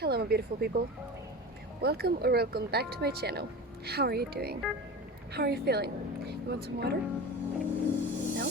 Hello my beautiful people. Welcome back to my channel. How are you doing? How are you feeling? You want some water? No?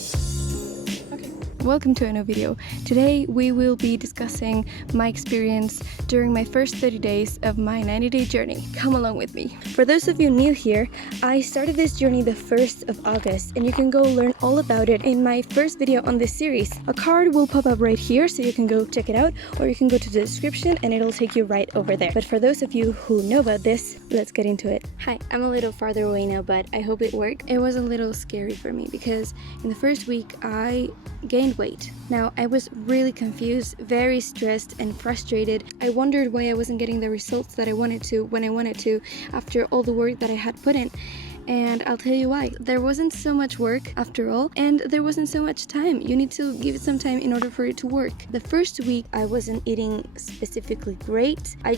Okay. Welcome to a new video. Today we will be discussing my experience during my first 30 days of my 90-day journey. Come along with me. For those of you new here, I started this journey the 1st of August and you can go learn all about it in my first video on this series. A card will pop up right here so you can go check it out, or you can go to the description and it'll take you right over there. But for those of you who know about this, let's get into it. Hi, I'm a little farther away now, but I hope it worked. It was a little scary for me because in the first week I gained weight. Now I was really confused, very stressed and frustrated. I wondered why I wasn't getting the results that I wanted to when I wanted to after all the work that I had put in. And I'll tell you why. There wasn't so much work after all, and there wasn't so much time. You need to give it some time in order for it to work. The first week I wasn't eating specifically great. I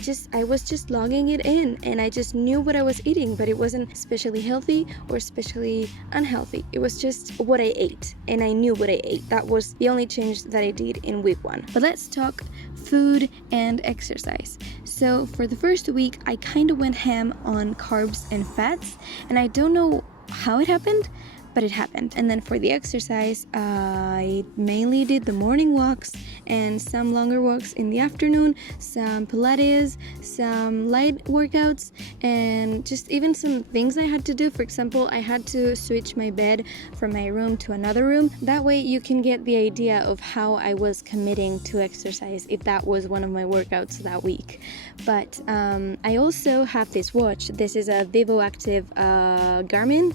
was just logging it in and I just knew what I was eating, but it wasn't especially healthy or especially unhealthy. It was just what I ate and I knew what I ate. That was the only change that I did in week 1. But let's talk food and exercise. So for the first week I kind of went ham on carbs and fats, and I don't know how it happened, but it happened. And then for the exercise, I mainly did the morning walks and some longer walks in the afternoon, some Pilates, some light workouts, and just even some things I had to do. For example, I had to switch my bed from my room to another room. That way you can get the idea of how I was committing to exercise if that was one of my workouts that week. But I also have this watch. This is a Vivo Active Garmin.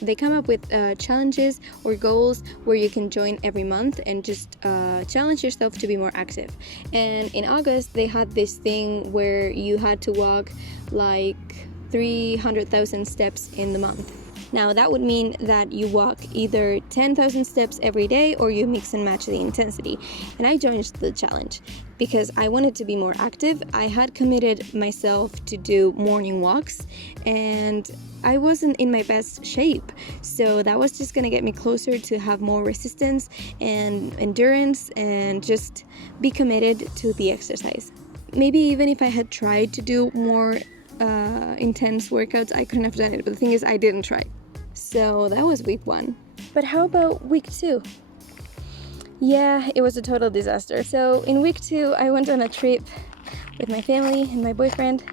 They come up with challenges or goals where you can join every month and just challenge yourself to be more active. And in August they had this thing where you had to walk like 300,000 steps in the month. Now that would mean that you walk either 10,000 steps every day or you mix and match the intensity. And I joined the challenge because I wanted to be more active. I had committed myself to do morning walks and I wasn't in my best shape. So that was just gonna get me closer to have more resistance and endurance and just be committed to the exercise. Maybe even if I had tried to do more intense workouts, I couldn't have done it. But the thing is, I didn't try. So that was week 1. But how about week 2? Yeah, it was a total disaster. So in week 2, I went on a trip with my family and my boyfriend.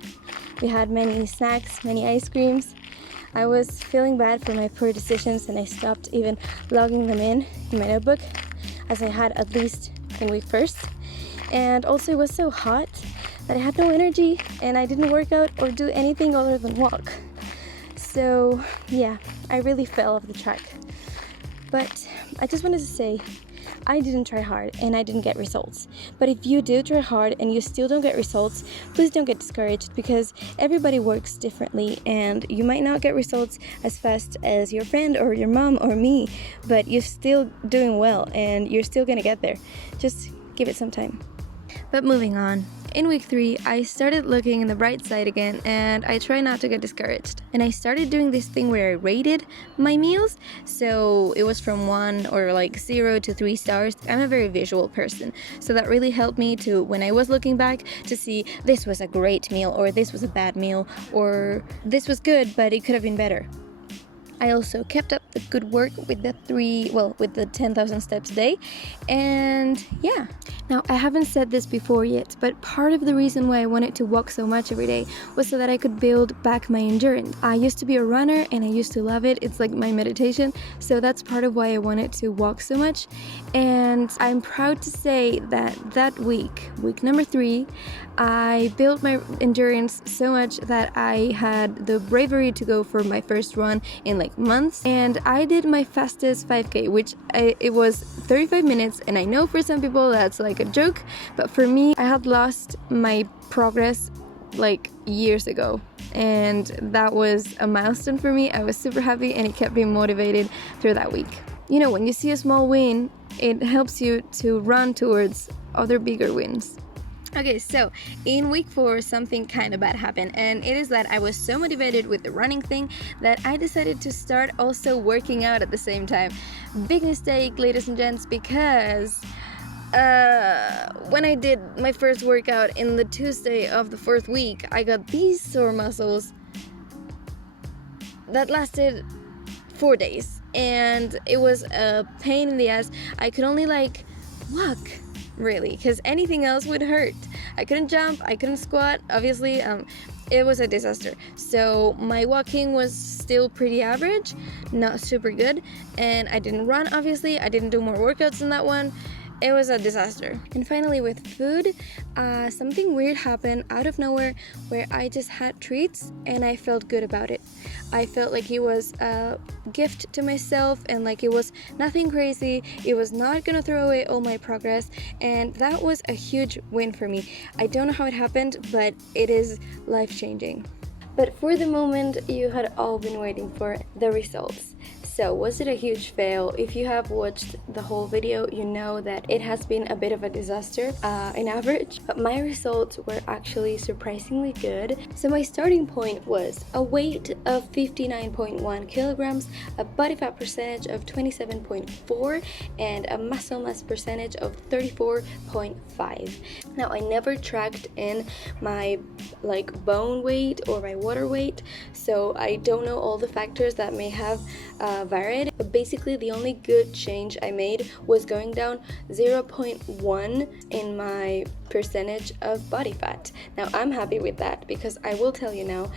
We had many snacks, many ice creams. I was feeling bad for my poor decisions and I stopped even logging them in my notebook, as I had at least in week 1st. And also it was so hot that I had no energy and I didn't work out or do anything other than walk. So yeah, I really fell off the track. But I just wanted to say, I didn't try hard and I didn't get results. But if you do try hard and you still don't get results, please don't get discouraged, because everybody works differently and you might not get results as fast as your friend or your mom or me, but you're still doing well and you're still gonna get there. Just give it some time. But moving on. In week 3, I started looking in the bright side again and I try not to get discouraged. And I started doing this thing where I rated my meals. So it was from 1 or like 0 to 3 stars. I'm a very visual person. So that really helped me to, when I was looking back, to see this was a great meal or this was a bad meal or this was good but it could have been better. I also kept up the good work with the 10,000 steps a day, and yeah. Now, I haven't said this before yet, but part of the reason why I wanted to walk so much every day was so that I could build back my endurance. I used to be a runner and I used to love it. It's like my meditation, so that's part of why I wanted to walk so much. And I'm proud to say that week number 3, I built my endurance so much that I had the bravery to go for my first run in like months, and I did my fastest 5K, which it was 35 minutes, and I know for some people that's like a joke, but for me, I had lost my progress like years ago, and that was a milestone for me. I was super happy and it kept me motivated through that week. You know, when you see a small win, it helps you to run towards other bigger wins. Okay, so in week 4, something kind of bad happened, and it is that I was so motivated with the running thing that I decided to start also working out at the same time. Big mistake, ladies and gents, because when I did my first workout in the Tuesday of the 4th week, I got these sore muscles that lasted 4 days, and it was a pain in the ass. I could only like walk, really, because anything else would hurt. I couldn't jump, I couldn't squat, obviously. It was a disaster. So my walking was still pretty average, not super good, and I didn't run, obviously. I didn't do more workouts than that one. It was a disaster. And finally, with food, something weird happened out of nowhere where I just had treats and I felt good about it. I felt like it was a gift to myself and like it was nothing crazy. It was not gonna throw away all my progress, and that was a huge win for me. I don't know how it happened, but it is life-changing. But for the moment, you had all been waiting for the results. So, was it a huge fail? If you have watched the whole video, you know that it has been a bit of a disaster in average, but my results were actually surprisingly good. So my starting point was a weight of 59.1 kilograms, a body fat percentage of 27.4, and a muscle mass percentage of 34.5. Now, I never tracked in my bone weight or my water weight, so I don't know all the factors that may have varied, but basically the only good change I made was going down 0.1 in my percentage of body fat. Now, I'm happy with that because I will tell you now,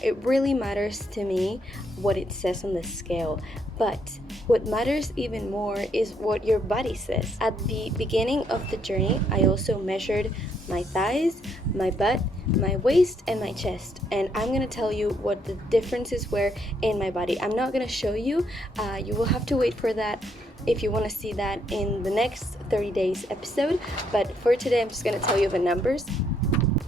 it really matters to me what it says on the scale. But what matters even more is what your body says. At the beginning of the journey, I also measured my thighs, my butt, my waist, and my chest. And I'm gonna tell you what the differences were in my body. I'm not gonna show you. You will have to wait for that if you want to see that in the next 30 days episode. But for today, I'm just gonna tell you the numbers.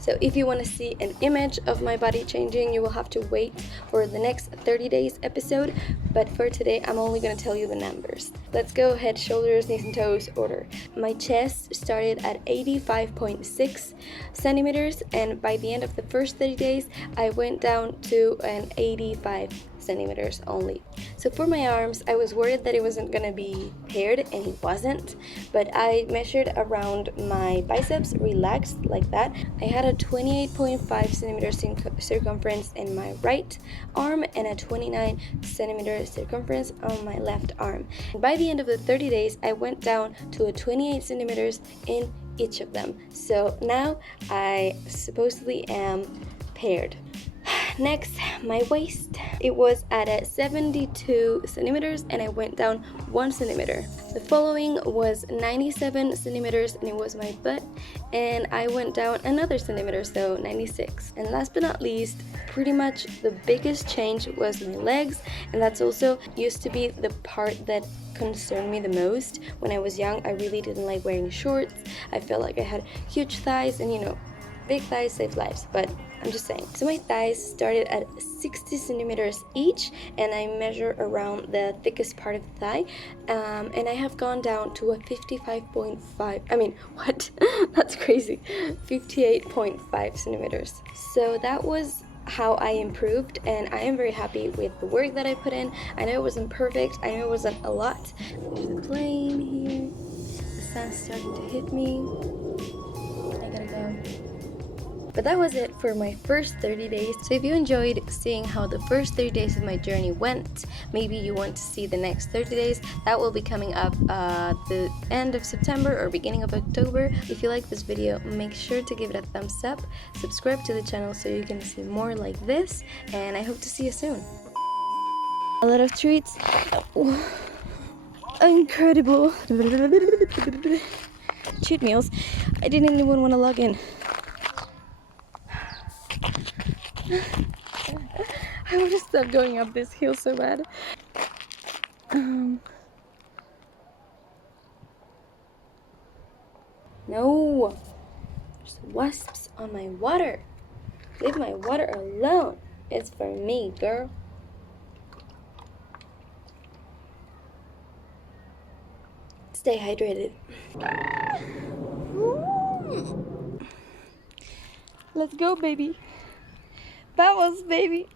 So if you want to see an image of my body changing, you will have to wait for the next 30 days episode. But for today, I'm only going to tell you the numbers. Let's go head, shoulders, knees, and toes order. My chest started at 85.6 centimeters, and by the end of the first 30 days, I went down to an 85 centimeters only. So for my arms, I was worried that it wasn't gonna be paired, and it wasn't, but I measured around my biceps, relaxed like that. I had a 28.5 centimeter circumference in my right arm and a 29 centimeter circumference on my left arm. And by the end of the 30 days, I went down to a 28 centimeters in each of them. So now I supposedly am paired. Next, my waist. It was at a 72 centimeters and I went down 1 centimeter. The following was 97 centimeters and it was my butt, and I went down another centimeter, so 96. And last but not least, pretty much the biggest change was my legs, and that's also used to be the part that concerned me the most. When I was young, I really didn't like wearing shorts. I felt like I had huge thighs, and big thighs save lives, but I'm just saying. So my thighs started at 60 centimeters each, and I measure around the thickest part of the thigh, and I have gone down to a 55.5, that's crazy, 58.5 centimeters. So that was how I improved, and I am very happy with the work that I put in. I know it wasn't perfect, I know it wasn't a lot. There's a plane here, the sun's starting to hit me, I gotta go. But that was it for my first 30 days. So if you enjoyed seeing how the first 30 days of my journey went, maybe you want to see the next 30 days, that will be coming up the end of September or beginning of October. If you like this video, make sure to give it a thumbs up, subscribe to the channel so you can see more like this, and I hope to see you soon. A lot of treats. Incredible. Cheat meals. I didn't even want to log in. I want to stop going up this hill so bad. No, there's wasps on my water. Leave my water alone. It's for me, girl. Stay hydrated. Let's go, baby. That was baby.